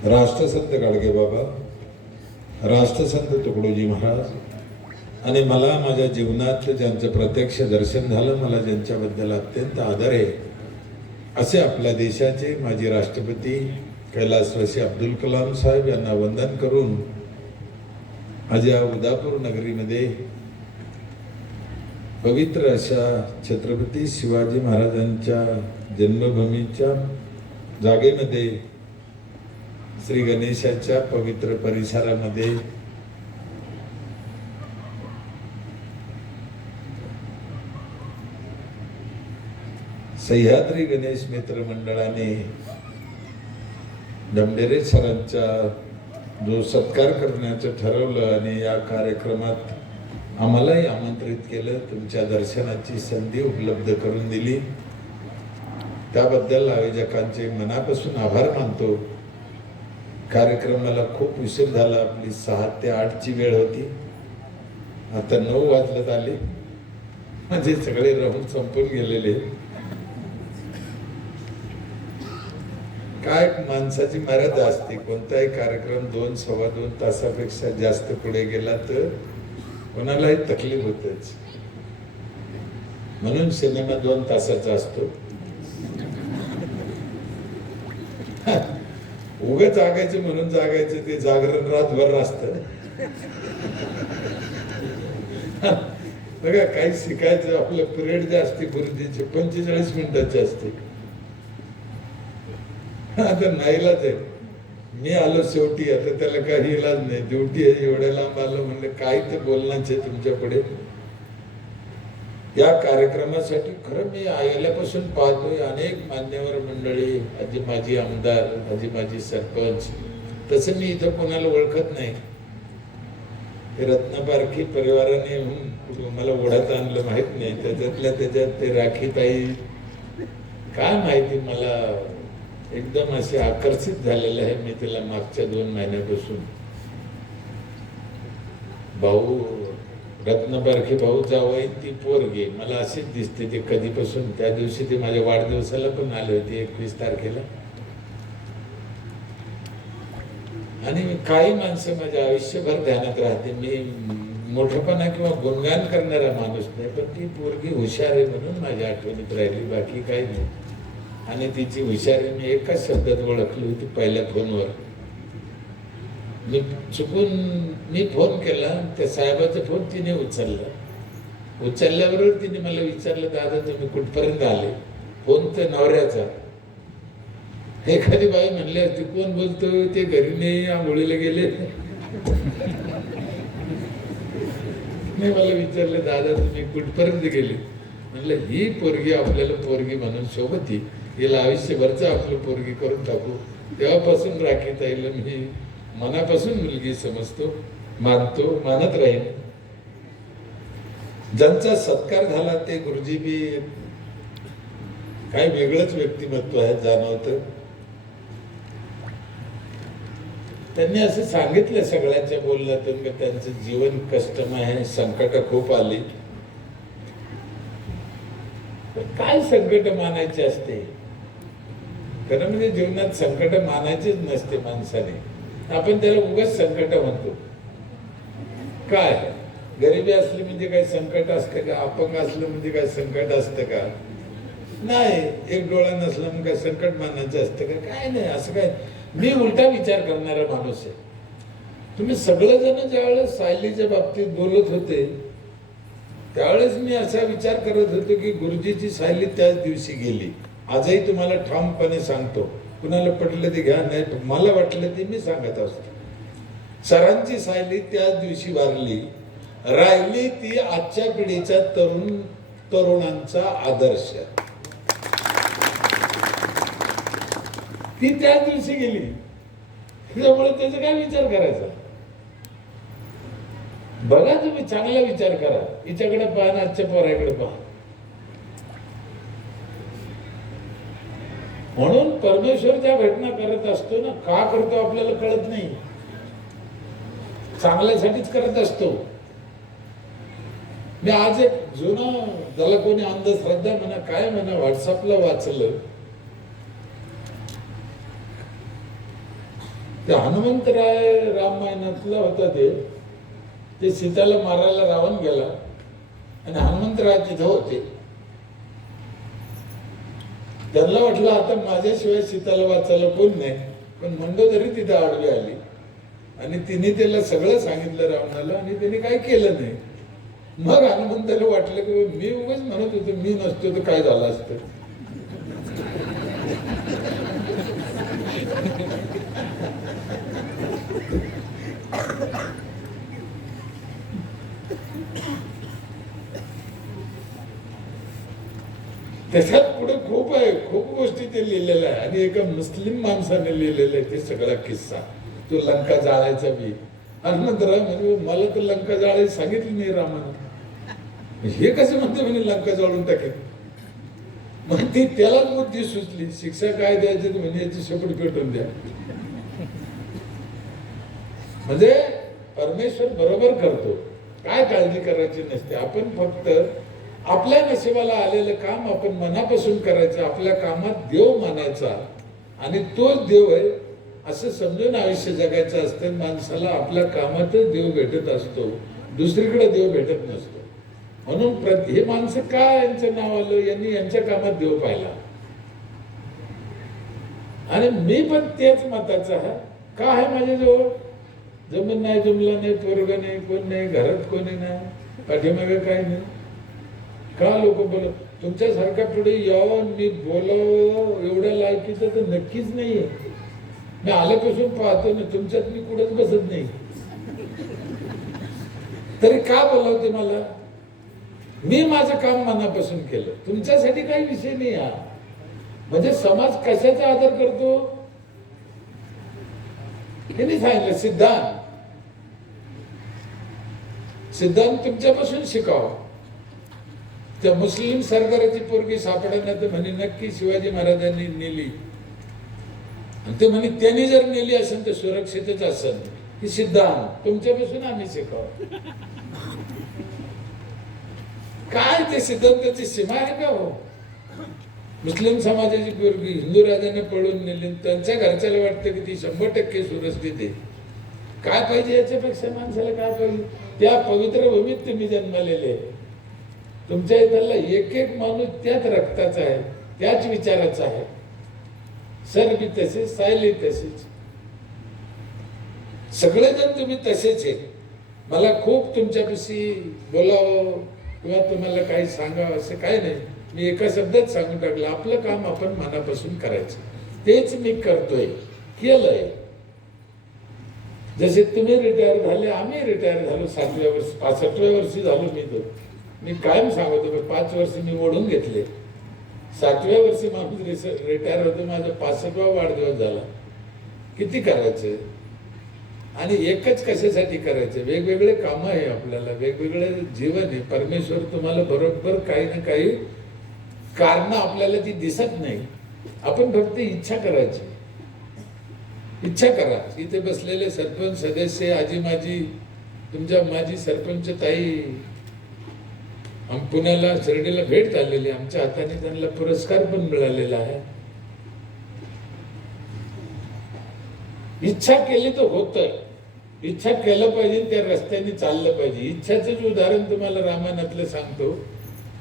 राष्ट्रसंत गाडगेबाबा, राष्ट्रसंत तुकडोजी महाराज आणि मला माझ्या जीवनात ज्यांचं प्रत्यक्ष दर्शन झालं, मला ज्यांच्याबद्दल अत्यंत आदर आहे, असे आपल्या देशाचे माजी राष्ट्रपती कैलासवासी अब्दुल कलाम साहेब यांना वंदन करून माझ्या उदापूर नगरीमध्ये पवित्र अशा छत्रपती शिवाजी महाराजांच्या जन्मभूमीच्या जागेमध्ये श्री गणेशाच्या पवित्र परिसरामध्ये सह्याद्री गणेश मित्र मंडळाने डमडेरे सरांचा जो सत्कार करण्याचं ठरवलं आणि या कार्यक्रमात आम्हालाही आमंत्रित केलं, तुमच्या दर्शनाची संधी उपलब्ध करून दिली, त्याबद्दल आयोजकांचे मनापासून आभार मानतो। कार्यक्रमाला खूप उशीर झाला, आपली 6 ते 8 ची वेळ होती, आता 9 वाजत आले, म्हणजे सगळे राहून संपून गेलेले। काय माणसाची मर्यादा असते, कोणताही कार्यक्रम 2-2.25 तासापेक्षा जास्त पुढे गेला तर कोणालाही तकलीफ होतेच, म्हणून सिनेमा 2 तासाचा असतो। उगाच जागायचं म्हणून जागायचं, ते जागरण रातभर असतं। बघा, काही शिकायचं, आपलं पिरियड जे असते गुरुजीचे 45 मिनिटाचे असते। आता नाईलाज आहे, मी आलो शेवटी, आता त्याला काही इलाज नाही, ड्युटी आहे, एवढ्या लांब आलो, म्हणलं काय ते बोलण्याचे तुमच्या पुढे। या कार्यक्रमासाठी खरं मी आल्यापासून पाहतोय अनेक मान्यवर मंडळी, आजी माजी आमदार, आजी माजी सरपंच, तसं मी इथं कोणाला ओळखत नाही। रत्नपारखी परिवाराने मला ओढ्यात आणलं माहित नाही, त्याच्यात ते राखीताई, काय माहिती, मला एकदम असे आकर्षित झालेलं आहे मी तिला मागच्या 2 महिन्यापासून। भाऊ रत्नपारखी भाऊ जावई, ती पोरगी मला अशीच दिसते, ते कधीपासून, त्या दिवशी ते माझ्या वाढदिवसाला पण आले होते 21 तारखेला। आणि काही माणसं माझ्या आयुष्यभर ध्यानात राहते, मी मोठेपणा किंवा गुणगान करणारा माणूस नाही, पण ती पोरगी हुशार आहे म्हणून माझ्या आठवणीत राहिली, बाकी काही नाही। आणि तिची हुशारी मी एकाच शब्दात ओळखली होती पहिल्या फोनवर। मी फोन केला, त्या साहेबाचा फोन तिने उचलला, उचलल्याबरोबर तिने मला विचारलं, दादा तुम्ही कुठपर्यंत आले? फोन तर नवऱ्याचा। एखादी बाई म्हणली असती, कोण बोलतो, ते घरी नाही, आंघोळीला गेले। मी मला विचारलं, दादा तुम्ही कुठपर्यंत गेले? म्हणलं ही पोरगी आपल्याला पोरगी म्हणून शोभती, हिला आयुष्यभरचं आपलं पोरगी करून टाकू। तेव्हापासून राखीताईला मी मनापासून मुलगी समजतो, मानतो, मानत राहीन। ज्यांचा सत्कार झाला ते गुरुजी बी काही वेगळंच व्यक्तिमत्व आहे, जाणवतं। त्यांनी असं सांगितलं सगळ्यांच्या बोलण्यातून की त्यांचं जीवन कष्टमय आहे, संकट खूप आली। काय संकट मानायचे असते? खरं म्हणजे जीवनात संकट मानायचीच नसते माणसाने, आपण त्याला उगाच संकट म्हणतो। काय गरिबी असली म्हणजे काय संकट असतं का? अपंग असलं म्हणजे काय संकट असतं का? नाही। एक डोळा नसला मग काय संकट मानायचं असतं का? काय नाही, असं काय। मी उलटा विचार करणारा माणूस आहे। तुम्ही सगळेजण ज्यावेळेस सायलीच्या बाबतीत बोलत होते त्यावेळेस मी असा विचार करत होतो की गुरुजीची सायली त्याच दिवशी गेली। आजही तुम्हाला ठामपणे सांगतो, कुणाला पटलं ते घ्या, नाही मला वाटलं ते मी सांगत असतो। सरांची सायली त्याच दिवशी वारली, राहिली ती आजच्या पिढीच्या तरुणांचा आदर्श, ती त्याच दिवशी गेली, त्यामुळे त्याचा काय विचार करायचा? बघा, तुम्ही चांगला विचार करा, हिच्याकडे पहा ना आजच्या पोराकडे पहा। म्हणून परमेश्वर ज्या घटना करत असतो ना, का करतो आपल्याला कळत नाही, चांगल्यासाठीच करत असतो। मी आज एक जुनं, त्याला कोणी अंधश्रद्धा म्हणा काय म्हणा, व्हॉट्सअपला वाचलं, ते हनुमंतराय रामायणातला होता ते सीताला मारायला रावण गेला आणि हनुमंतराय तिथं होते. त्यांना वाटलं आता माझ्याशिवाय सीताला वाचायला कोण नाही, पण मंडोदरी तिथे आडवी आली आणि तिने त्याला सगळं सांगितलं रावणाला आणि त्याने काय केलं नाही. मग हनुमंताला वाटलं की मी उगाच म्हणत होतो, मी नसतो तर काय झालं असतं. त्याच्यात पुढे खूप आहे, खूप गोष्टी ते लिहिलेल्या आहे आणि एका मुस्लिम माणसाने लिहिलेलं आहे ते सगळा किस्सा. तो लंका जाळायचा बी हनुमंतराव म्हणजे मला तर लंका जाळायला सांगितलं नाही रामानं, हे कसं म्हणते म्हणे लंका जाळून टाकेल. मग ती त्यालाच बुद्धी सुचली, शिक्षा काय द्यायची म्हणजे याची शेपट पेटून द्या. म्हणजे परमेश्वर बरोबर करतो, काय काळजी करायची नसते. आपण फक्त आपल्या नशिबाला आलेलं काम आपण मनापासून करायचं, आपल्या कामात देव मानायचा आणि तोच देव आहे असं समजून आयुष्य जगायचं असतं. माणसाला आपल्या कामातच देव भेटत असतो, दुसरीकडे देव भेटत नसतो. म्हणून हे माणसं काय यांचं नाव आलं, यांनी यांच्या कामात देव पाहिला. आणि मी पण तेच मताचा आहे. का आहे माझ्याजवळ जमीन नाही, जुमला नाही, पोरग नाही, कोण नाही, घरात कोणी नाही, पाठीमागे काय नाही. का लोक बोलत तुमच्यासारख्या पुढे यावं मी बोलावं एवढ्या लायकीचं तर नक्कीच नाहीये. मी आल्यापासून पाहतो ना तुमच्यात मी कुठंच बसत नाही, तरी का बोलावते मला. मी माझं काम मनापासून केलं, तुमच्यासाठी काही विषय नाही हा. म्हणजे समाज कशाचा आदर करतो हे नाही सांगितलं. सिद्धांत तुमच्यापासून शिकावं. त्या मुस्लिम सरदाराची पोरगी सापडण्यात म्हणे नक्की शिवाजी महाराजांनी नेली, आणि ते म्हणे त्यांनी जर नेली असेल तर सुरक्षितच असेल. ही सिद्धांत तुमच्यापासून आम्ही शिकावं. काय ते सिद्धांताची सीमा आहे का हो. मुस्लिम समाजाची पोरगी हिंदू राजाने पळून नेली, त्यांच्या घरच्याला वाटतं की ती 100% सुरक्षित आहे. काय पाहिजे याच्यापेक्षा माणसाला काय पाहिजे. त्या पवित्र भूमीत तुम्ही जन्मलेले, तुमच्या इथला एक एक माणूस त्याच रक्ताचा आहे, त्याच विचाराचा आहे. सर बी तसेच, सायली तसेच, सगळेजण तुम्ही तसेच आहे. मला खूप तुमच्यापाशी बोलावं किंवा तुम्हाला काही सांगावं असं काही नाही. मी एका शब्दात सांगून टाकलं, आपलं काम आपण मनापासून करायचं. तेच मी करतोय, केलंय. जसे तुम्ही रिटायर झाले, आम्ही रिटायर झालो 7व्या वर्षी, 65व्या वर्षी झालो मी. तो मी कायम सांगतो 5 वर्ष मी ओढून घेतले. 7व्या वर्षी माणूस रिटायर होतो, माझा 65वा वाढदिवस झाला. किती करायचं आणि एकच कशासाठी करायचं. वेगवेगळे काम आहे आपल्याला, वेगवेगळे जीवन आहे. परमेश्वर तुम्हाला बरोबर काही ना काही कारण आपल्याला ती दिसत नाही. आपण फक्त इच्छा करायची, इच्छा करा. इथे बसलेले सरपंच सदस्य, आजी माझी, तुमच्या माझी सरपंच ताई पुण्याला शिर्डीला भेट झालेली, आमच्या हाताने त्यांना पुरस्कार पण मिळालेला आहे. इच्छा केली तर होतं. इच्छा केलं पाहिजे, त्या रस्त्याने चाललं पाहिजे. इच्छाच उदाहरण तुम्हाला रामायणातलं सांगतो.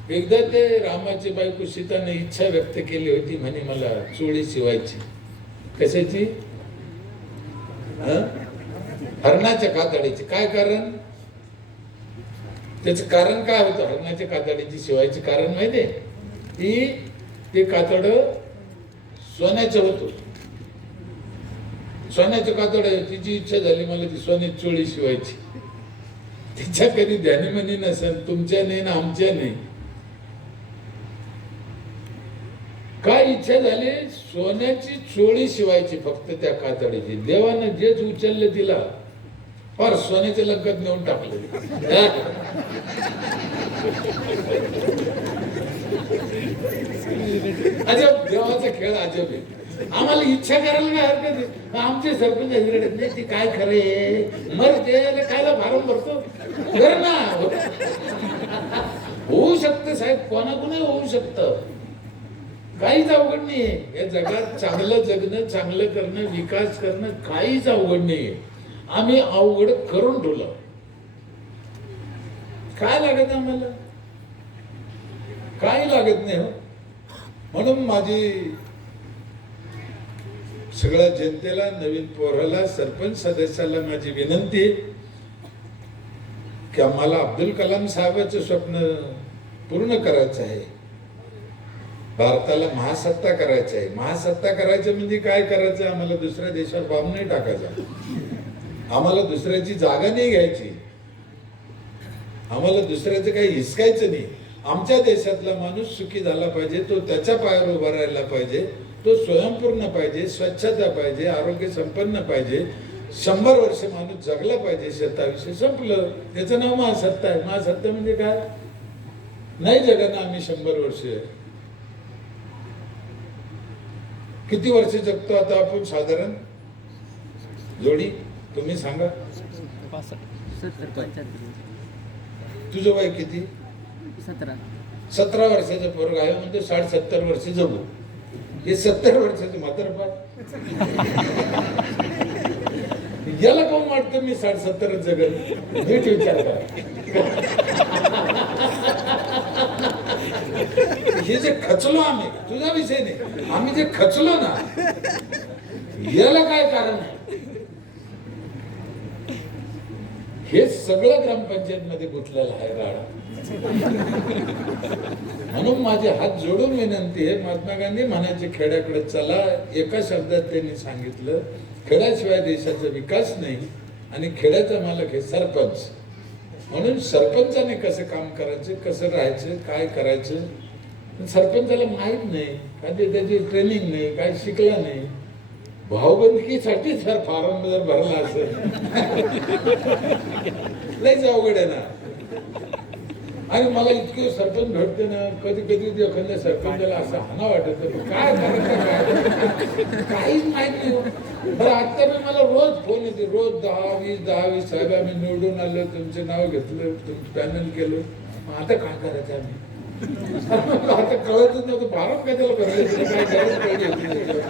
एकदा ते रामाची बायको सीताने इच्छा व्यक्त केली होती, म्हणे मला चोळी शिवायची. कशाची? हरणाच्या कातडीची. काय कारण? त्याचं कारण काय होतं हरणाच्या कातडीची शिवायची कारण माहितीये? की ते कातड सोन्याचं होतं. सोन्याचं कातड आहे. तिची इच्छा झाली मला ती सोन्याची चोळी शिवायची. तिच्या कधी ध्यानीमनी नसेल, तुमच्या नाही ना आमच्या नाही. काय इच्छा झाली? सोन्याची चोळी शिवायची फक्त त्या कातडीची. देवानं जेच उचललं तिला फार सोन्याच्या लंकात नेऊन टाकलं. अजब देवाचा खेळ अजब आहे. आम्हाला इच्छा करायला काय हरकत आहे. आमचे सरपंच नाही ती काय खरे मर द्यायला कायला फारम भरतो कर ना. होऊ शकतं साहेब, कोणाकोणी होऊ शकतं. काहीच अवघड नाहीये या जगात. चांगलं जगणं, चांगलं करणं, विकास करणं काहीच अवघड नाहीये. आम्ही अवघड करून ठेवलं. काय लागत आम्हाला? काही लागत नाही हो. म्हणून माझी सगळ्या जनतेला, नवीन पोराला, सरपंच सदस्याला माझी विनंती आहे की आम्हाला अब्दुल कलाम साहेबांचं स्वप्न पूर्ण करायचं आहे. भारताला महासत्ता करायचं आहे. महासत्ता करायचं म्हणजे काय करायचं? आम्हाला दुसऱ्या देशावर बॉम्ब नाही टाकायचा, आम्हाला दुसऱ्याची जागा नाही घ्यायची, आम्हाला दुसऱ्याचं काही हिसकायचं नाही. आमच्या देशातला माणूस सुखी झाला पाहिजे, तो त्याच्या पायावर उभा राहिला पाहिजे, तो स्वयंपूर्ण पाहिजे, स्वच्छता पाहिजे, आरोग्य संपन्न पाहिजे, 100 वर्ष माणूस जगला पाहिजे. 27 संपलं. त्याचं नाव महासत्ता आहे. महासत्ता म्हणजे काय? नाही जगना आम्ही 100 वर्ष. किती वर्ष जगतो आता आपण साधारण जोडी? तुम्ही सांगा. तुझं वय किती? 17 वर्षाचं पोरग आहे म्हणजे 60-70 वर्ष जगू. हे 70 वर्षाचं म्हातारपण. याला कोण वाटतं मी 60-70 जगल? नीट विचार करा. हे जे खचलो आम्ही, तुझा विषय नाही, आम्ही जे खचलो ना, याला काय कारण आहे? हे सगळं ग्रामपंचायत मध्ये गुंतलेलं आहे राडा. म्हणून माझे हात जोडून विनंती आहे. महात्मा गांधी म्हणायचे खेड्याकडे चला. एका शब्दात त्यांनी सांगितलं, खेड्याशिवाय देशाचा विकास नाही आणि खेड्याचा मालक हे सरपंच. म्हणून सरपंचाने कसं काम करायचं, कसं राहायचं, काय करायचं सरपंचाला माहित नाही, कारण त्याची ट्रेनिंग नाही, काय शिकला नाही. भाऊबंदकीसाठी सर फॉर्म जर भरला असेल लयच अवघड आहे ना. आणि मला इतके सरपंच भेटते ना, कधी कधी एखाद्या सरपंचाला असं हाना वाटत काय करायचं, काहीच माहित नाही. बरं आता मी मला रोज फोन येते, रोज 10-20 साहेब आम्ही निवडून आलो, तुमचे नाव घेतलं, तुमचं पॅनल केलं, आता काय करायचं आम्ही? आता कळतच नव्हतं. भारत काय त्याला करायचं काय गरज.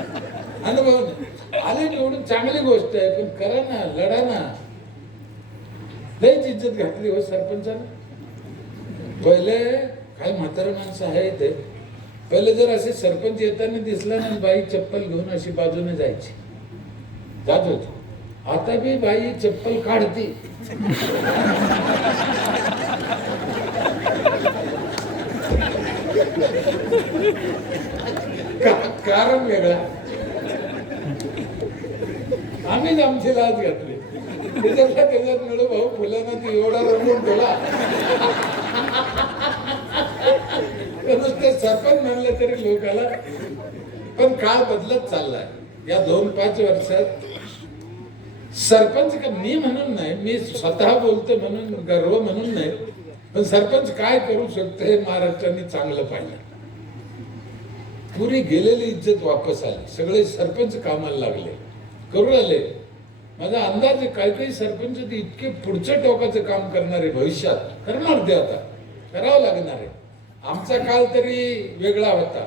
अनुभव आले निवडून चांगली गोष्ट आहे, पण करा ना, लढा ना. लयच इज्जत घातली हो सरपंचाने. पहिले काही म्हातारा माणसं आहे ते, पहिले जर असे सरपंच येताना दिसला ना, बाई चप्पल घेऊन अशी बाजूने जायची, जात होती. आता बी बाई चप्पल काढते. कारण वेगळा. आम्हीच आमची लाज घातली. त्याच्यात मिळू भाऊ फुलांना ती एवढा रंगून ठेवला. नुसते सरपंच म्हणलं तरी लोकाला. पण काळ बदलत चाललाय. या 2-5 वर्षात सरपंच का मी म्हणून नाही, मी स्वतः बोलतो म्हणून गर्व म्हणून नाही, पण सरपंच काय करू शकतो हे महाराष्ट्राने चांगलं पाहिलं. पुरी गेलेली इज्जत वापस आली. सगळे सरपंच कामाला लागले, करू आले. माझा अंदाज आहे काही सरपंच इतके पुढच्या टोकाचं काम करणारे भविष्यात करणार. ते आता करावं लागणार आहे. आमचा काळ तरी वेगळा होता.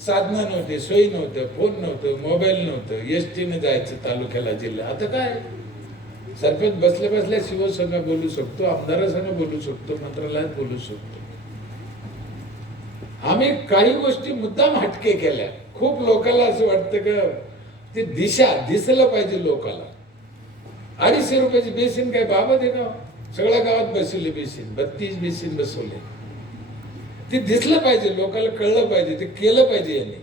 साधनं नव्हते, सोयी नव्हतं, फोन नव्हतं, मोबाईल नव्हतं, एसटीने जायचं तालुक्याला, जिल्हा. आता काय सरपंच बसल्या बसल्या शिवसंघ बोलू शकतो, आमदारासंघ बोलू शकतो, मंत्रालयात बोलू शकतो. आम्ही काही गोष्टी मुद्दाम हटके केल्या. खूप लोकांना असं वाटतं का ते दिसलं पाहिजे लोकांना. 250 रुपयाची बेसिन काय बाबा दे का? सगळ्या गावात बसवले बेसिन, 32 बेसिन बसवले. ते दिसलं पाहिजे, लोकांना कळलं पाहिजे, ते केलं पाहिजे. यांनी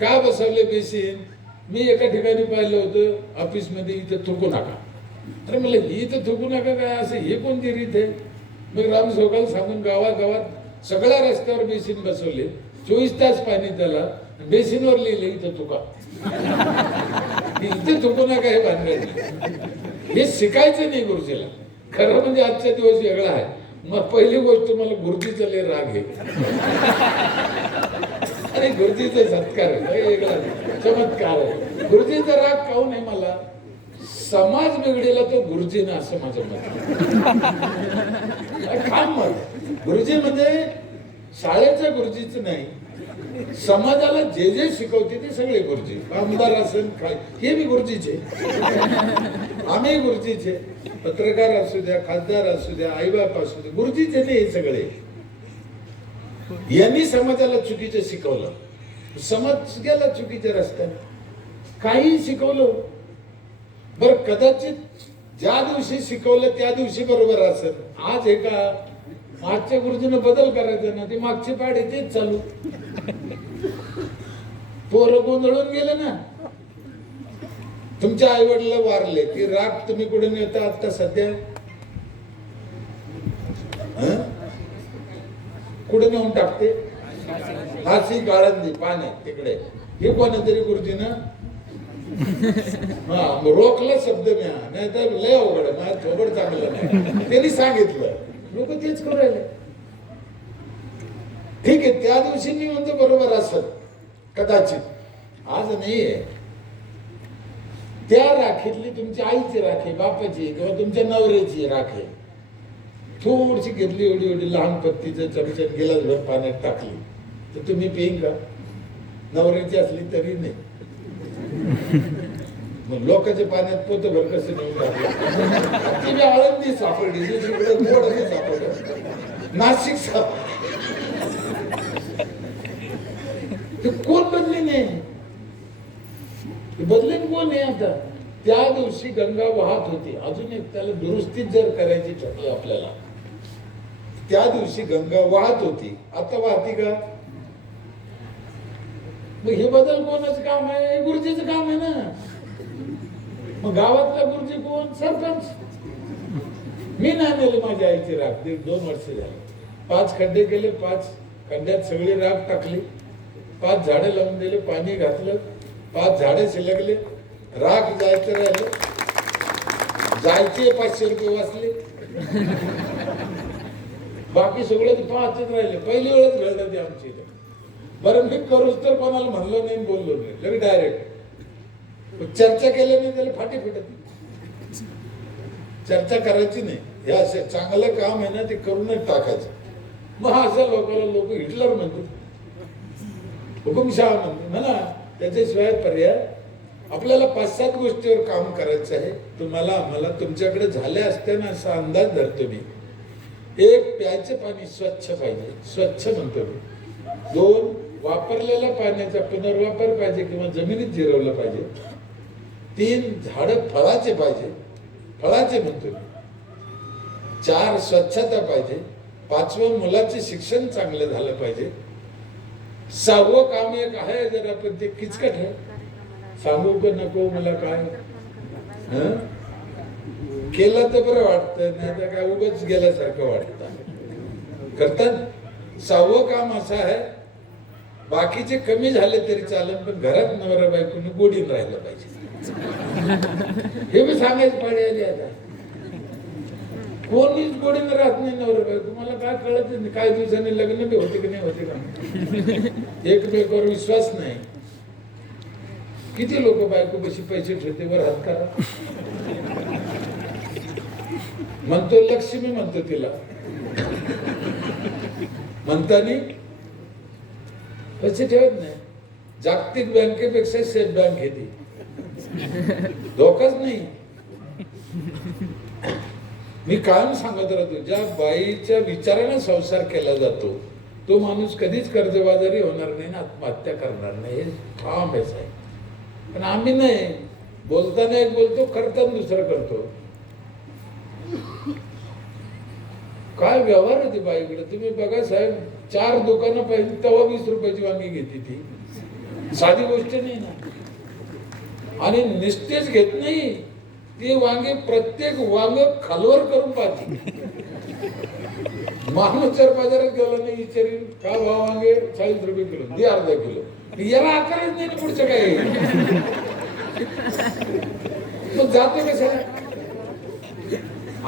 का बसवले बेसिन? मी एका ठिकाणी पाहिलं होतं ऑफिस मध्ये, इथं थुकू नका. तर मला इथं थुकू नका काय, असं हे कोणती रीत आहे? मग ग्रामसेवकाला सांगून गावागावात सगळ्या रस्त्यावर बेसिन बसवले. 24 तास पाणी त्याला. बेसिनवर लिहिले इथं थुका. इथे थुकू नका हे भानगड. हे शिकायचं नाही गुरुजीला. खरं म्हणजे आजचा दिवस वेगळा आहे. मग पहिली गोष्ट मला गुरुजीचा लय राग आहे. अरे गुरुजीचा सत्कार आहे, वेगळा चमत्कार आहे. गुरुजीचा राग काहून आहे मला? समाज बिघडेला तो गुरुजीनं, असं माझं मत. काम मत. गुरुजी म्हणजे शाळेच्या गुरुजीच नाही, समाजाला जे जे शिकवते ते सगळे गुरुजी. आमदार असेल काय हे बी गुरुजीचे, आम्ही गुरुजीचे, पत्रकार असू द्या, खासदार असू द्या, आईबाप असू द्या, गुरुजीचे नाही हे सगळे. यांनी समाजाला चुकीचं शिकवलं, समाज गेला चुकीच्या रस्त्याने. काही शिकवलं बर, कदाचित ज्या दिवशी शिकवलं त्या दिवशी बरोबर असेल. आज हे का मागच्या गुरुजीने बदल करायचा ना, ते मागची पाढे तेच चालू. पोरं गोंधळून गेले ना. तुमच्या आई वडील वारले की राग तुम्ही कुठे नेता आता सध्या? कुठे नेऊन टाकते? फाशी काळंदी पाण्यात तिकडे. हे कोणतरी गुरुजीनं रोखला शब्द म्या, नाही तर लय अवघड, माझ्या थोबड चांगलं नाही त्यांनी सांगितलं. लोक तेच करू राहिले. ठीक आहे, त्या दिवशी मी म्हणतो बरोबर असत कदाचित, आज नाहीये. त्या राखीतली तुमच्या आईची राखी, बापाची किंवा तुमच्या नवऱ्याची राखी थोडीशी घेतली, एवढी एवढी लहान पत्तीचं चमच्यात गिलासभर पाण्यात टाकली तर तुम्ही पिईन का? नवऱ्याची असली तरी नाही. मग लोकांच्या पाण्यात पोतभर कसं नेऊन टाकलं? ती आळंदी सापडली, दुसरीकडे गोड सापडलं, नाशिक सापडलं. कोण बदले नाही? बदलेन कोण आहे आता? त्या दिवशी गंगा वाहत होती. अजून एक त्याला दुरुस्तीत जर करायची ठरली आपल्याला, त्या दिवशी गंगा वाहत होती, आता वाहती का? मग हे बदल कोणाचं काम आहे? गुरुजीचं काम आहे ना. मग गावातला गुरुजी कोण? सरपंच. मी नाही नेले माझ्या आईची राख, 1.5-2 वर्ष झाले. 5 खड्डे केले, 5 खड्ड्यात सगळी राख टाकली, 5 झाडे लावून दिले, पाणी घातलं, 5 झाडे शिलकले, राख जायचं राहिलं, जायचे 500 रुपये वाचले, बाकी सगळं 5च राहिले. पहिली वेळच घडलं ते आमची. बरं, मी करूच तर कोणाला म्हणलो नाही, बोललो नाही, लगेच डायरेक्ट चर्चा केली नाही, त्याला फाटी फिटत. चर्चा करायची नाही. हे असं चांगलं काम आहे ना, ते करूनच टाकायचं. मग असं लोकांना लोक हिटलर म्हणतो, हुकुमशाह म्हणतो म्हणा. त्याच्याशिवाय पर्याय. आपल्याला 5-7 गोष्टीवर काम करायचं आहे. तुम्हाला आम्हाला तुमच्याकडे झाल्या असत्या ना असा अंदाज धरतो मी. 1, प्यायचं पाणी स्वच्छ पाहिजे, स्वच्छ म्हणतो मी. 2, वापरलेल्या पाण्याचा पुनर्वापर पाहिजे किंवा जमिनीत जिरवलं पाहिजे. 3, झाडं फळाचे पाहिजे, फळाचे म्हणतो मी. 4, स्वच्छता पाहिजे. 5वं, मुलाचे शिक्षण चांगलं झालं पाहिजे. 6वं काम एक आहे, जर आपण ते किचकट आहे, सांगू का नको मला काय? केलं तर बरं वाटतं, नाही तर काय उगाच गेल्यासारखं वाटतं. करतात. 6वं काम असं आहे, बाकीचे कमी झाले तरी चालेल, पण घरात नवरा बायकोने गोडीन राहिलं पाहिजे. हे मी सांगायचं पाहिजे. आता कोणीच गोडीनं राहत नाही नवरा बायको. मला काय कळत नाही, काही दिवसांनी लग्न बी होते की नाही होते का? एकमेकावर विश्वास नाही. किती लोक बायको कशी पैसे ठेवते, वर हात करा म्हणतो, लक्ष्मी म्हणतो तिला, म्हणतानी पैसे ठेवत नाही. जागतिक बँकेपेक्षा स्टेट बँक घेते, धोकाच नाही. मी कायम सांगत राहतो, ज्या बाईच्या विचाराने संसार केला जातो तो माणूस कधीच कर्जबाजारी होणार नाही ना, आत्महत्या करणार नाही. हे ठाम आहे. पण आम्ही नाही, बोलताना एक बोलतो, करताना दुसरं करतो. काय व्यवहार होती बाईकडे तुम्ही बघा साहेब. 4 दुकानं पाहिजे तेव्हा 20 रुपयाची वांगी घेते ती. साधी गोष्ट नाही ना. आणि निस्तेच घेत नाही ती वांगे, प्रत्येक वांग खालवर करून पाहते. माणूस जर बाजारात गेला नाही विचारीन का भाव वांगे 40 रुपये किलो, दे अर्धा किलो. याला आकारच नाही ना पुढचं काय. मग जातो कशाला?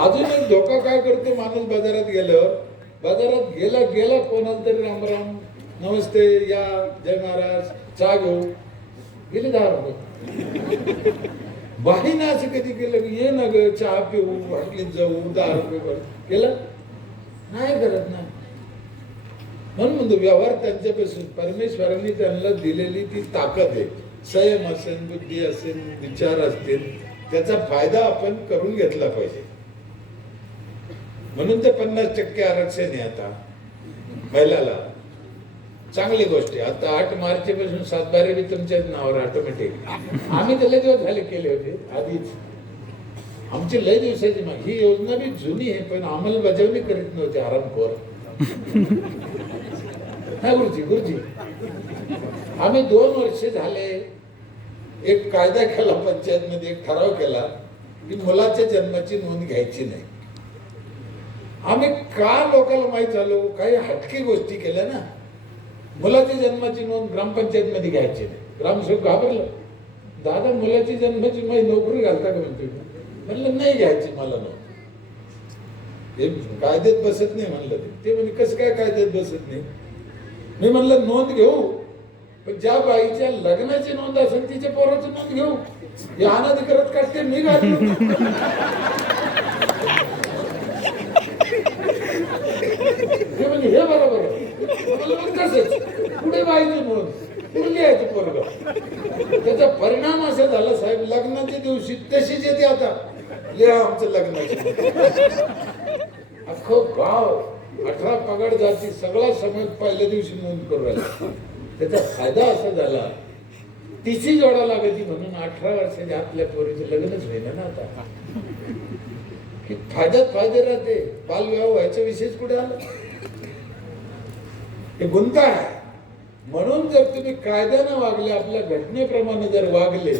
अजून एक धोका काय करतो माणूस बाजारात गेल्यावर. बाजारात गेला कोणाला तरी राम राम नमस्ते या जय महाराज चहा घेऊ, गेले 10 रुपये. बाईनं असं कधी केलं की ये ना ग चहा पिऊ, हॉटेलीत जाऊ, 10 रुपये केलं नाही, करत नाही. म्हणून म्हणतो व्यवहार त्यांच्यापासून परमेश्वरांनी त्यांना दिलेली ती ताकद आहे. संयम असेल, बुद्धी असेल, विचार असतील, त्याचा फायदा आपण करून घेतला पाहिजे. म्हणून ते 50% आरक्षण आहे आता महिलाला. चांगली गोष्ट आहे. आता 8 मार्च पासून 7/12 बी तुमच्याच नावावर ऑटोमॅटिक. आम्ही तर लय दिवस झाले केले होते आधीच. आमची लय दिवसाची ही योजना बी जुनी आहे, पण अंमलबजावणी करीत नव्हते आरामखोर. हा गुरुजी आम्ही 2 वर्ष झाले एक कायदा केला, पंचायत मध्ये एक ठराव केला की मुलाच्या जन्माची नोंद घ्यायची नाही. आम्ही का लोकांना माहीत झालो, काही हटके गोष्टी केल्या ना. मुलाच्या जन्माची नोंद ग्रामपंचायत मध्ये घ्यायची नाही. ग्रामसेवक घाबरलं, दादा मुलाची जन्माची माझी नोकरी घालता का म्हणतो. म्हणलं नाही घ्यायची मला नोंद, हे कायद्यात बसत नाही म्हणलं. ते म्हणजे कसं काय कायद्यात बसत नाही. मी म्हणलं नोंद घेऊ, पण ज्या बाईच्या लग्नाची नोंद असेल तिच्या पोराची नोंद घेऊ. हे अनाधिकृत काढते मी घालतो. हे म्हणजे हे बरोबर आहे. तसंच पुढे बाईची नोंद पुढे लिहायचं पोरग. त्याचा परिणाम असा झाला साहेब, लग्नाच्या दिवशी तशीच येते आता, लिहा आमचं लग्नाची. अख्खं गाव 18 पगड जाती सगळा समाज पहिल्या दिवशी नोंद करू राहिला. त्याचा फायदा असा झाला, तिची जोडा लागायची म्हणून 18 वर्षाच्या आतल्या पोरीचं लग्नच होईना ना आता. की फायद्यात फायदे राहते. बालविवाह व्हायचा विषयच कुठे आला. हे गुंता आहे. म्हणून जर तुम्ही कायद्यानं वागले, आपल्या घटनेप्रमाणे जर वागले,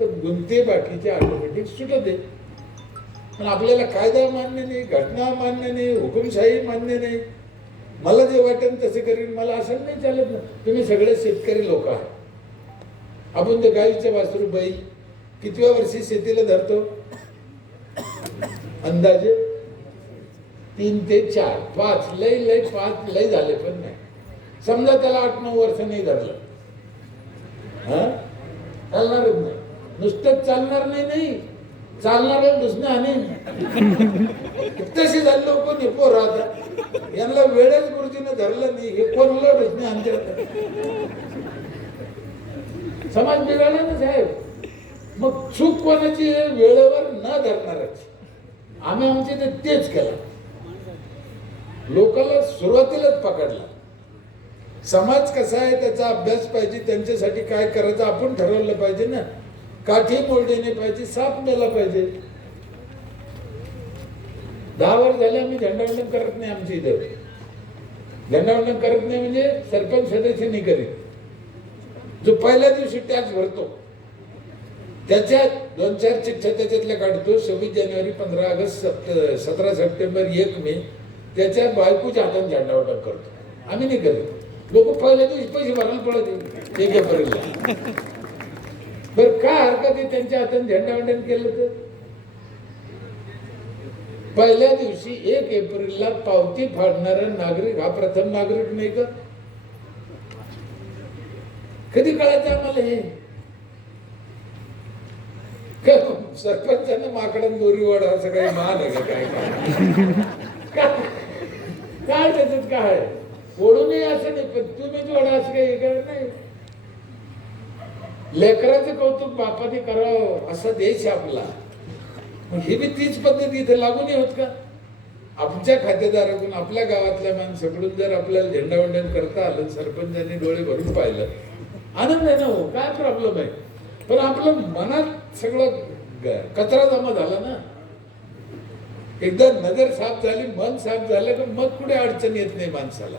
तर गुंते बाकीचे ऑटोमॅटिक सुटत आहे. पण आपल्याला कायदा मान्य नाही, घटना मान्य नाही, हुकुमशाही मान्य नाही. मला जे वाटेल तसे करीन, मला असं नाही चालत ना. तुम्ही सगळे शेतकरी लोक आहे. आपण ते गाईच्या वासरू बैल कितव्या वर्षी शेतीला धरतो, अंदाजे 3 ते 4, 5 लय 5 लय झाले. पण नाही समजा त्याला 8-9 वर्ष नाही धरलं, चालणारच नाही. नुसतंच चालणार नाही, चालणार दुसरं. आणि तसे झाले लोक निपो राहतात. यांना वेळच गुरुजीने धरलं नाही, हे कोणला दुसरे आणते. समाज बिघडला ना साहेब. मग चूक कोणाची, वेळेवर न धरणारच. आम्ही आमचे तेच केलं. लोकांना सुरुवातीलाच पकडला. समाज कसा आहे त्याचा अभ्यास पाहिजे, त्यांच्यासाठी काय करायचं आपण ठरवलं पाहिजे ना. काठी मोडली पाहिजे, साप मेला पाहिजे. 10 वर्ष झाले आम्ही झेंडावंदन करत नाही. आमच्या इथं झेंडावंदन करत नाही म्हणजे सरपंच सदस्य नाही करीत. जो पहिल्या दिवशी टॅक्स भरतो त्याच्यात 2-4 चिठ्ठ्या त्याच्यातल्या काढतो. 26 जानेवारी, 15 ऑगस्ट, 17 सप्टेंबर, 1 मे त्याच्या बायकोच्या हाताने झेंडावंदन करतो. आम्ही नाही करत. लोक पहिल्या दिवशी पैसे भरायला पडत 1 एप्रिलला. बरं काय हरकत आहे त्यांच्या हाताने झेंडावंदन केलं तर. पहिल्या दिवशी 1 एप्रिलला पावती फाडणारा नागरिक हा प्रथम नागरिक नाही का? कधी कळायचं आम्हाला हे? सरपंचांना माकडं दोरी वाढ असं काही मान आहे का? काय त्याच्यात काय ओढू नये असं नाही, पण तुम्ही जोडा असं काही हे नाही. लेकराचं कौतुक बापाने करावं असा देश आपला. ही बी तीच पद्धती इथे लागू नाही होत का? आमच्या खातेदाराकडून आपल्या गावातल्या माणसाकडून जर आपल्याला झेंडावंदन करता आलं, सरपंचांनी डोळे भरून पाहिलं, आनंद आहे ना. हो काय प्रॉब्लेम आहे? पण आपलं मनात सगळं कचरा जमा झाला ना. एकदा नजर साफ झाली, मन साफ झालं तर मग कुठे अडचण येत नाही माणसाला.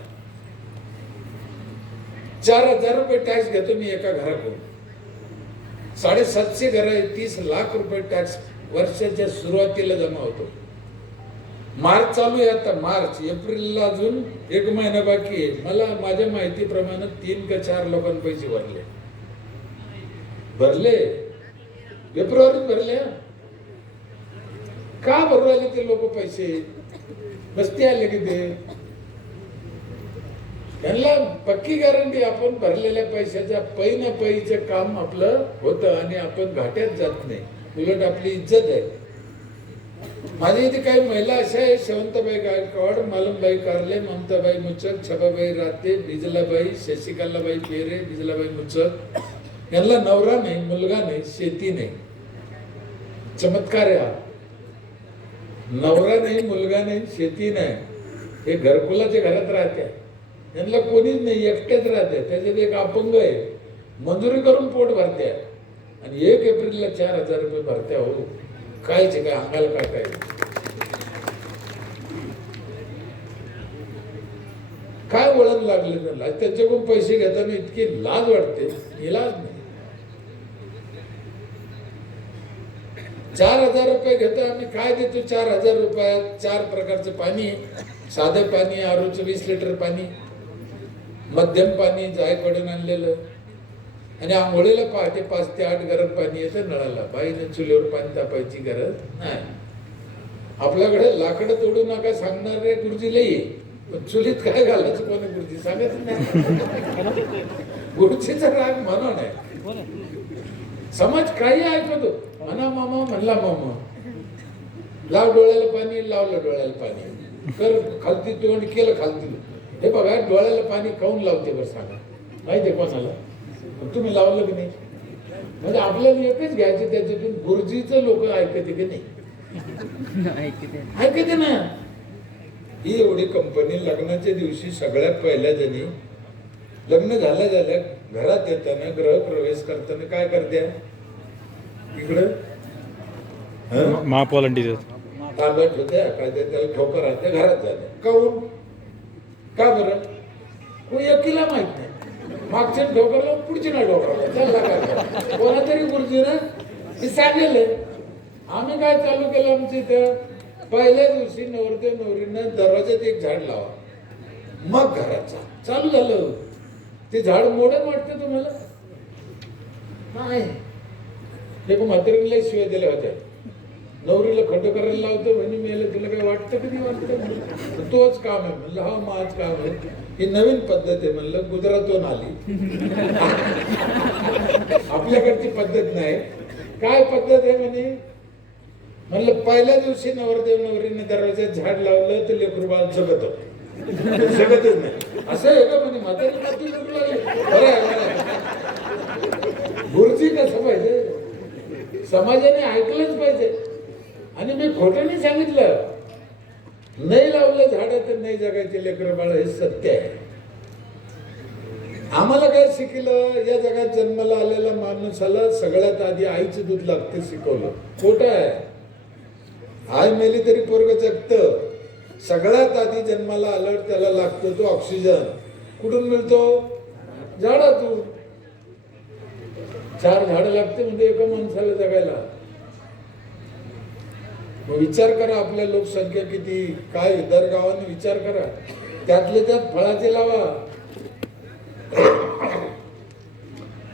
4,000 रुपये टॅक्स घेतो मी एका घराकडून. 750 घर आहे, 30 लाख रुपये टॅक्स वर्षाच्या सुरुवातीला जमा होतो. मार्च चालू आहे आता. मार्च एप्रिलला अजून 1 महिना बाकी आहे. मला माझ्या माहितीप्रमाणे 3 का 4 लोकांनी पैसे भरले. फेब्रुवारीत भरले. का भरू राहिले ते लोक पैसे? मस्ती आले की ते त्यांना पक्की गॅरंटी आपण भरलेल्या पैशाच्या पै ना पैचं काम आपलं होतं आणि आपण घाट्यात जात नाही. उलट आपली इज्जत आहे. माझ्या इथे काही महिला अशा आहेत, शेवंताबाई गायकवाड, मालमबाई कारले, ममताबाई मुचक, छबाबाई राते, बिजलाबाई, शशिकलाबाई पेरे, बिजलाबाई मुचक. यांना नवरा नाही, मुलगा नाही, शेती नाही. चमत्कार आहे हा. नवरा नाही, मुलगा नाही, शेती नाही, हे घरकुलाच्या घरात राहते. यांना कोणीच नाही, एकटेच राहते. त्याच्यात एक अपंग आहे, मजुरी करून पोट भरते आणि 1 एप्रिलला 4,000 रुपये भरत्या. हो कायचे काय अंगाला काय काय. काय वळण लागले त्यांना, त्यांच्याकडून पैसे घेताना इतकी लाज वाटते, इलाज नाही. 4,000 रुपये घेतो आम्ही. काय देतो 4,000 रुपयात? 4 प्रकारचं पाणी, साधं पाणी, आरोचं 20 लिटर पाणी, मध्यम पाणी जायकडून आणलेलं, आणि आंघोळीला पहाटे 5 ते 8 गरम पाणी येतं नळाला. बाईने चुलीवर पाणी तापायची गरज नाही. आपल्याकडे लाकडं तोडू नका सांगणारे गुरुजी लई, पण चुलीत काय घालायचं कोणी गुरुजी सांगत नाही. गुरुजीचा राग म्हणून आहे. समाज काही ऐकतो, म्हणा मामा म्हणला मामा, लाव डोळ्याला पाणी, लावलं डोळ्याला पाणी, कर खालती तोंड केलं खालती. हे बघा डोळ्याला पाणी खाऊन लावते बरं, सांगा माहितीये कोणाला? तुम्ही लावलं की नाही? म्हणजे आपल्याला एकच घ्यायचं त्याच्यातून, गुरुजीचं लोक ऐकते की नाही? ऐकते ना. ही एवढी कंपनी लग्नाच्या दिवशी सगळ्यात पहिल्या जणी लग्न झाल्या घरात येताना, गृह प्रवेश करताना काय करत्या? इकडं महापॉलिटिक्स तांबट होत्या, काय त्याला ठोकर राहत्या, घरात झाल्या. काऊन? का बरं? कोणी एकीला माहित नाही. मागच्या ठोकरला पुढची ना ठोकरला, त्याला काय कोणातरी गुरुजीनं हे सांगेल. आम्ही काय चालू केलं आमच्या इथं, पहिल्या दिवशी नवरदेव नवरीनं दरवाजात एक झाड लावा, मग घरात चालू झालं. ते झाड मोडत वाटतं तुम्हाला? नाही. ते म्हातारीला शिवाय दिल्या होत्या. नवरीला खड्डं करायला लावतो म्हणजे मेलं, तुला काय वाटतं? कधी वाटतं? तोच काम आहे म्हणलं. हा माझ काम आहे. ही नवीन पद्धत आहे म्हणलं, गुजरातून आली. आपल्याकडची पद्धत नाही. काय पद्धत आहे म्हणे? म्हणलं पहिल्या दिवशी नवरदेव नवरीने दरवाज्यात झाड लावलं तर लेकरू बाळ जगत जगतच नाही. असं आहे का म्हणे? म्हातारी गुरुजी कसं पाहिजे? समाजाने ऐकलंच पाहिजे. आणि मी खोटं नाही सांगितलं. नाही लावलं झाड तर नाही जगायचे लेकरं बाळ, हे सत्य आहे. आम्हाला काय शिकलं? या जगात जन्माला आलेला माणसाला सगळ्यात आधी आईचं दूध लागतं शिकवलं. खोटं आहे. आई मेली तरी पोरग जगतं. सगळ्यात आधी जन्माला आल्यावर त्याला लागतो तो ऑक्सिजन. कुठून मिळतो? झाडातून. 4 झाडं लागते म्हणजे एका माणसाला जगायला. मग विचार करा, आपल्या लोकसंख्या किती, काय दर गावाने विचार करा. त्यातले त्यात फळाचे लावा.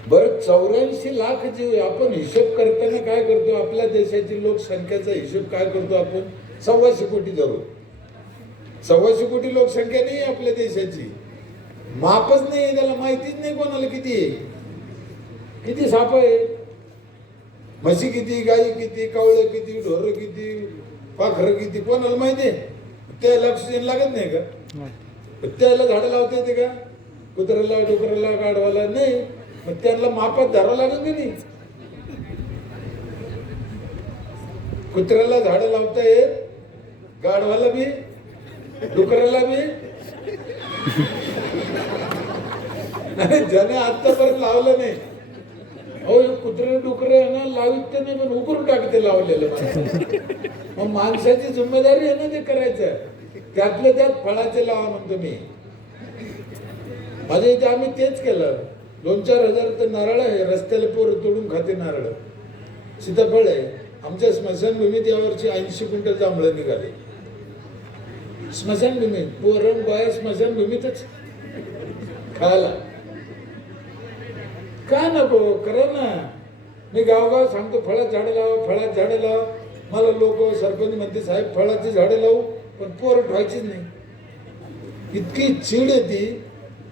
बरं 84 लाख जीव. आपण हिशोब करताना काय करतो? आपल्या देशाची लोकसंख्येचा हिशोब काय करतो आपण? 125 कोटी धरू. 125 कोटी लोकसंख्या नाही आपल्या देशाची. मापच नाही, त्याला माहितीच नाही कोणाला किती साप आहे, म्हशी किती, गाई किती, कावळे किती, ढोर किती, पाखरं किती, कोणाला माहिती आहे? त्याला ऑक्सिजन लागत नाही का? त्याला झाडं लावता येते का? कुत्र्याला, डुकराला, गाढवाला नाही. मग त्यांना मापात धरावं लागेल की नाही? कुत्र्याला झाडं लावता येत, गाढवाला बी, डुकराला बी. ज्याने आतापर्यंत लावलं नाही, हो कुत्रे डुकरे ना लावित नाही, पण उकरून टाकते लावलेलं. मग माणसाची जिम्मेदारी आहे ना ते करायचं. त्यातलं त्यात फळाचे लावा म्हणतो मी. माझ्या इथे आम्ही तेच केलं. 2-4 हजार तर नारळ आहे, रस्त्याला पोरं तोडून खाते नारळ. सीताफळ आहे. आमच्या स्मशानभूमीत यावर्षी 80 क्विंटल जांभळं निघाले. स्मशानभूमीत, पोरण गोया स्मशानभूमीतच खायला. का नको? करा ना. मी गावगाव सांगतो फळात झाडं लावा, फळात झाडं लावा. मला लोक सरपंच म्हणते साहेब फळाची झाडं लावू, पण पोरं ठेवायचीच नाही. इतकी चीड येते.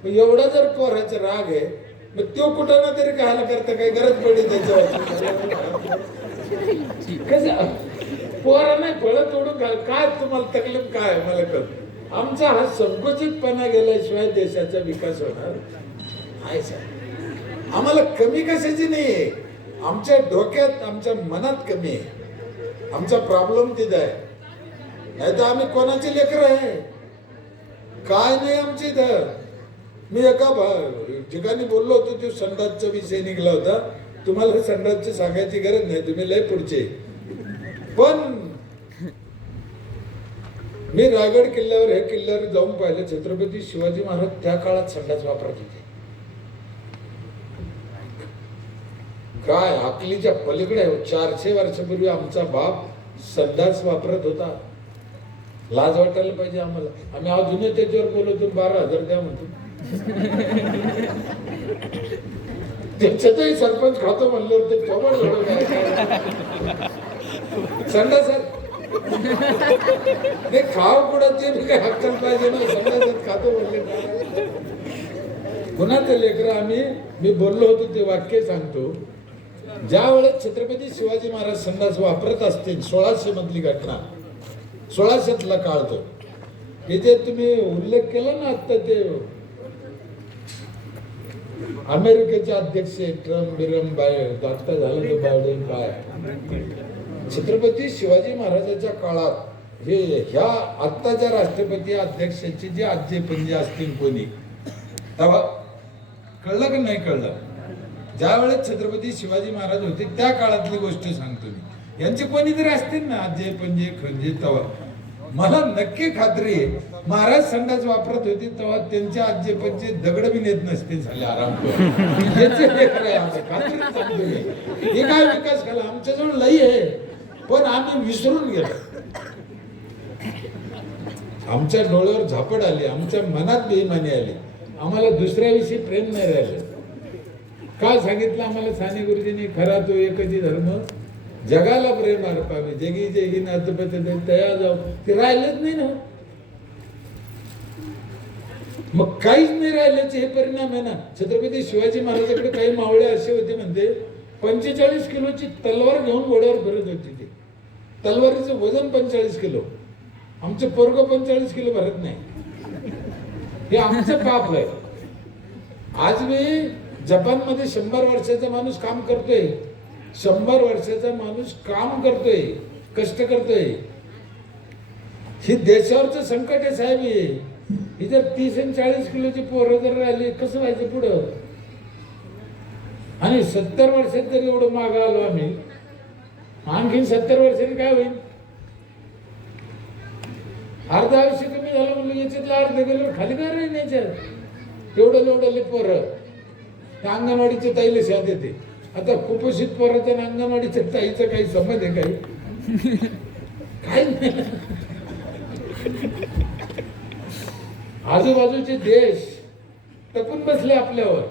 एवढा जर पोराचा राग आहे, मग तो कुठं ना तरी खायला करता, काही गरज पडली त्याच्यावर. कसं पोरा नाही पळत ओढून काय तुम्हाला तकलीफ काय आहे मला कळत. आमचा हा संकुचितपणा गेल्याशिवाय देशाचा विकास होणार नाही साहेब. आम्हाला कमी कशाची नाहीये, आमच्या डोक्यात आमच्या मनात कमी आहे. आमचा प्रॉब्लेम तिथं आहे. नाही तर आम्ही कोणाचे लेकर आहे काय नाही आमची इथं. मी एका ठिकाणी बोललो होतो, तो संडासचा विषय निघाला होता. तुम्हाला संडासची सांगायची गरज नाही, तुम्ही लय पुढचे. पण मी रायगड किल्ल्यावर हे किल्ल्यावर जाऊन पाहिलं, छत्रपती शिवाजी महाराज त्या काळात संडास वापरत होते. काय अकलीच्या पलीकडे 400 वर्षापूर्वी आमचा बाप संडास वापरत होता. लाज वाटायला पाहिजे आम्हाला. आम्ही अजूनही त्याच्यावर बोलवतो, 12,000 द्या म्हणतो. त्याच्यातही सरपंच खातो म्हणलं ते थोबड संडासात ते खाव कुडाचे मी काय हक्कल पाहिजे ना, संडासात खातो म्हणले. पुन्हा ते लेकर मी बोललो होतो ते वाक्य सांगतो. ज्या वेळेस छत्रपती शिवाजी महाराज संडास वापरत असतील, 1600 मधली घटना, 1600तला काळ तो, इथे तुम्ही उल्लेख केला ना आता ते अमेरिकेचे अध्यक्ष ट्रम्प बिरम आता झालं ते बायडेन काय. छत्रपती शिवाजी महाराजांच्या काळात ह्या आत्ताच्या राष्ट्रपती अध्यक्षाची जे आजी पणजी असतील कोणी, तेव्हा कळलं का नाही कळलं. ज्या वेळेस छत्रपती शिवाजी महाराज होते त्या काळातली गोष्ट सांगतो मी. यांचे कोणीतरी असतील ना आजी पणजी खंजी, तेव्हा मला नक्की खात्री आहे महाराज संडास वापरत होते तेव्हा त्यांच्या आजी पणजी दगड बी नेत नसते झाले आराम करून. हे काय विकास केला आमच्याजवळ लई आहे, पण आम्ही विसरून गेलो. आमच्या डोळ्यावर झापड आली, आमच्या मनात बेईमानी आली, आम्हाला दुसऱ्याविषयी प्रेम नाही राहिलं. काय सांगितलं आम्हाला साने गुरुजींनी, खरा तो एकच धर्म जगाला प्रेम अर्पावे, जगी जगी नातपते तया जाऊ. ते राहिलंच नाही ना, मग काहीच नाही राहिल्याचे हे परिणाम आहे ना. छत्रपती शिवाजी महाराजांकडे काही मावळे असे होते म्हणते 45 किलोची तलवार घेऊन घोड्यावर फिरत होती. ते तलवारीचं वजन 45 किलो. आमचं पोरग 45 किलो भरत नाही. हे आमचं पाप आहे. आज मी जपानमध्ये 100 वर्षाचा माणूस काम करतोय, 100 वर्षाचा माणूस काम करतोय, कष्ट करतोय. हे देशावरचं संकट आहे साहेब. ही जर 30 आणि 40 किलोची पोरं जर राहिली कसं व्हायचं पुढं. आणि 70 वर्षात जर एवढं मागं आलो आम्ही, आणखीन 70 वर्षांनी काय होईल. अर्ध आयुष्य कमी झालं म्हणलं, याच्यातलं अर्ध गेलं खाली काय राहील याच्यात. एवढं पोरं त्या अंगणवाडीच्या ताईला शाद येते. आता कुपोषित पोराच्या अंगणवाडीच्या ताईचं काही संबंध आहे काही काय नाही. आजूबाजूचे देश टपून बसले आपल्यावर.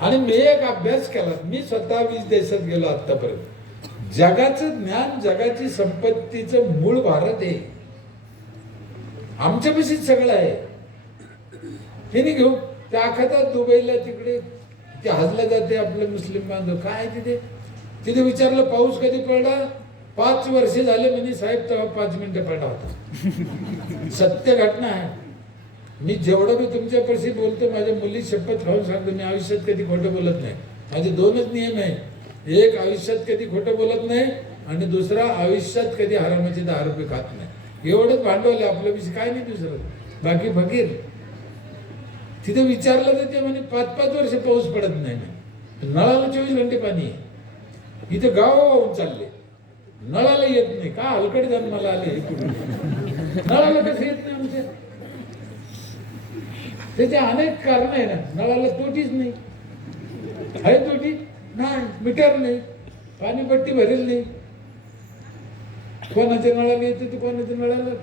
आणि मी एक अभ्यास केला, मी स्वतः 20 देशात गेलो आतापर्यंत. जगाचं ज्ञान, जगाची संपत्तीचं मूळ भारत आहे. आमच्यापाशीच सगळं आहे. हे नाही घेऊ त्या आखातात दुबईला तिकडे ते हजला जाते आपले मुस्लिम बांधव. काय तिथे विचारलं पाऊस कधी पडला, 5 वर्षे झाले म्हणे साहेब, तेव्हा 5 मिनिटं पडला होता. सत्य घटना आहे. मी जेवढं मी तुमच्यापाशी बोलतो, माझ्या मुली शपथ खाऊन सांगतो, मी आयुष्यात कधी खोटं बोलत नाही. माझे 2च नियम आहे. एक, आयुष्यात कधी खोटं बोलत नाही, आणि दुसरा, आयुष्यात कधी हरामाचे 10 रुपये खात नाही. एवढंच भांडवल आहे आपल्याविषयी, काय नाही दुसरं. बाकी फकीर. तिथे विचारलं तर ते म्हणे 5-5 वर्ष पाऊस पडत नाही. नळाला 24 घंटे पाणी आहे. इथे गावाहून चालले, नळाला येत नाही. का हलकडे जाऊन मला आले नळाला कसं येत नाही आमच्या. त्याचे अनेक कारण आहे ना. नळाला तोटीच नाही. आहे तोटी नाही, मीटर नाही, पाणीपट्टी भरेल नाही. कोणाच्या नळाला येते तर कोणाच्या नळाला,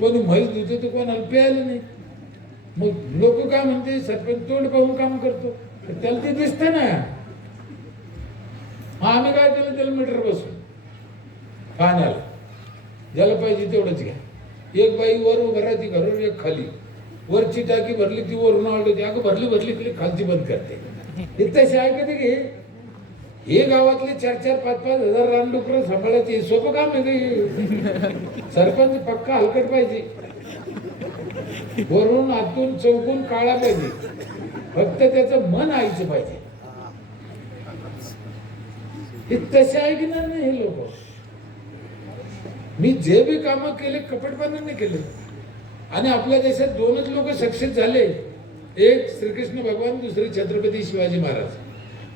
कोणी म्हैस धुते तर कोणाला प्यायला नाही. मग लोक काय म्हणते, सरपंच तोंड पाहून काम करतो, त्याला ते दिसतं ना. आम्ही काय केलं, त्याला मीटर बसून पाण्याला ज्याला पाहिजे तेवढंच घ्या. एक बाई वर उभं राहते घरून, एक खाली. वरची टाकी भरली ती वरून आली होती, अगं भरली खालची बंद करते. हे तसे आहे कधी घे. हे गावातले 4-4, 5-5 हजार रानडुकरं सांभाळायचे सोपं काम आहे काही. सरपंच पक्का हलकट पाहिजे, वरून आतून चौकून काळा पाहिजे, फक्त त्याचं मन आईचं पाहिजे. हे तसे ऐकणार नाही हे लोक. मी जे बी काम केले कपटपणाने केले. आणि आपल्या देशात 2च लोक सक्सेस झाले, एक श्रीकृष्ण भगवान, दुसरे छत्रपती शिवाजी महाराज.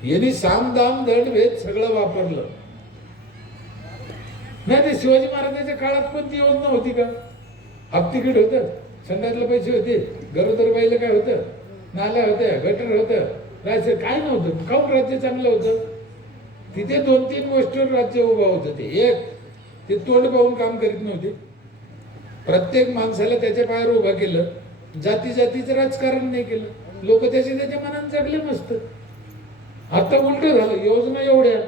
यांनी साम दाम दंड भेद सगळं वापरलं. नाही ते शिवाजी महाराजांच्या काळात कोणती योजना होती का? हाफ तिकीट होतं, संडासला पैसे होते, गरोदर बाईला काय होतं, नाल्या होत्या, गटर होतं, राज्य काय नव्हतं. काऊन राज्य चांगलं होतं? तिथे 2-3 गोष्टीवर राज्य उभा होत होते. एक, ते तोंड पाहून काम करीत नव्हते. प्रत्येक माणसाला त्याच्या पायावर उभा केलं. जाती जातीचं राजकारण नाही केलं. लोक त्याच्या मनात जगले मस्त. आता उलट झालं, योजना एवढ्या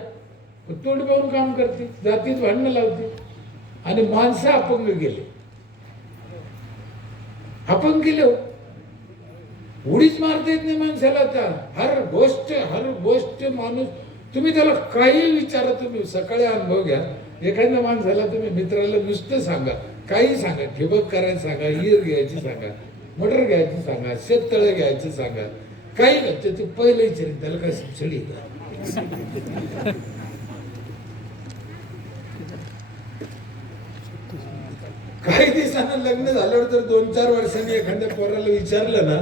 तोंड पाहून काम करते, जातीत भांडणं लावते आणि माणसं अपंग गेले. अपंग गेले, उडीच मारता येत नाही माणसाला. आता हर गोष्ट माणूस, तुम्ही त्याला काही विचारा, तुम्ही सकाळी अनुभव घ्या. एखाद्या माणसाला तुम्ही मित्राला नुसतं सांगा, काही सांगा, ठिबक करायचं सांगा, हिर घ्यायची सांगा, मोटर घ्यायची सांगा, शेततळे घ्यायचं सांगा, काही नाही. ते पहिलं विचारेल त्याला काय सबसिडी का? काही दिवसांना लग्न झाल्यावर तर 2-4 वर्षांनी एखाद्या पोराला विचारलं ना,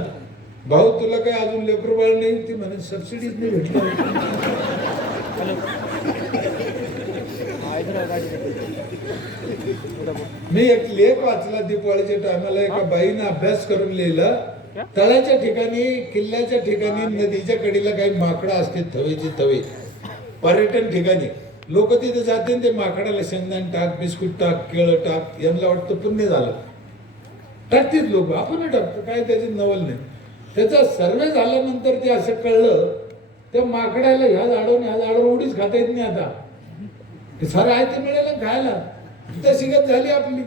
भाऊ तुला काही अजून लेकरू बाळ नाही, ती म्हणे सबसिडीच नाही भेटली. मी एक लेख वाचला दिवाळीच्या टायमाला. एका बाईनं अभ्यास करून लिहिला, तळ्याच्या ठिकाणी, किल्ल्याच्या ठिकाणी, नदीच्या कडेला काही माकडं असते, थवेचे थवे. पर्यटन ठिकाणी लोक तिथे जाते, ते माकडाला शेंगदाण टाक, बिस्कुट टाक, केळं टाक, यांना वाटतं पुण्य झालं, टाकतेच लोक. आपण टाकतो, काय त्याची नवल नाही. त्याचा सर्वे झाल्यानंतर ते असं कळलं, त्या माकडाला ह्या झाडावर उडीच खाता येत नाही. आता सारं आहे ते मिळेल खायला. तशी गत झाली आपली.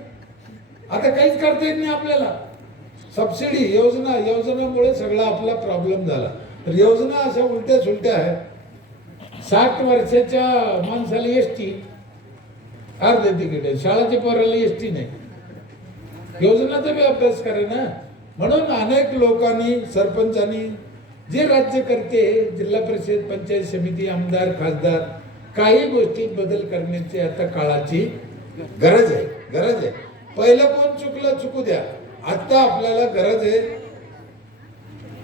आता काहीच करता येत नाही आपल्याला. सबसिडी योजनामुळे सगळा आपला प्रॉब्लेम झाला. तर योजना अशा उलट्या सुलट्या आहेत. 60 वर्षाच्या माणसाला एसटी अर्धे तिकीट आहे, शाळेच्या पोराला एसटी नाही. योजनाचा बी अभ्यास करे ना. म्हणून अनेक लोकांनी, सरपंचांनी, जे राज्यकर्ते, जिल्हा परिषद, पंचायत समिती, आमदार, खासदार, काही गोष्टी बदल करण्याची आता काळाची गरज आहे. पहिलं कोण चुकलं चुकू द्या, आता आपल्याला गरज आहे.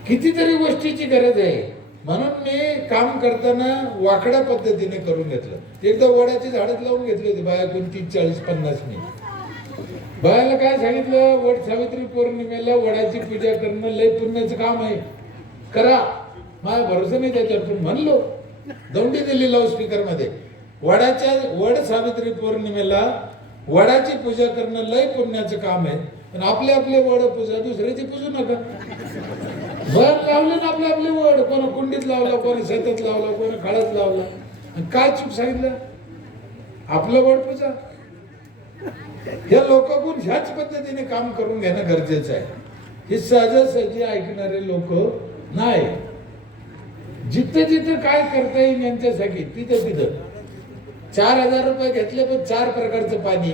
कितीतरी गोष्टीची गरज आहे. म्हणून मी काम करताना वाकड्या पद्धतीने करून घेतलं. एकदा वडाची झाडच लावून घेतली होती बाया, 30-40-50 मिनिट. बायाला काय सांगितलं, वड सावित्री पौर्णिमेला वडाची पूजा करणं लय पुण्याचं काम आहे, करा. माझा भरोसा नाही त्याच्यावर. पण म्हणलो, दौंडी दिली लाऊडस्पीकर मध्ये, वड सावित्री पौर्णिमेला वडाची पूजा करणं लय पुण्याचं काम आहे. पण आपले वड पूजा, दुसऱ्याची पूजू नका. वर लावले ना आपले वड, कोणा कुंडीत लावला, कोणा शेतात लावला, कोणा खाड्यात लावला. काय चूक सांगितलं, आपलं वड पूजा. या लोकांकडून ह्याच पद्धतीने काम करून घेणं गरजेचं आहे. हे सहजासहजी ऐकणारे लोक नाही. जिथं काय करता येईल यांच्यासाठी तिथं 4,000 रुपये घेतले, पण 4 प्रकारचं पाणी.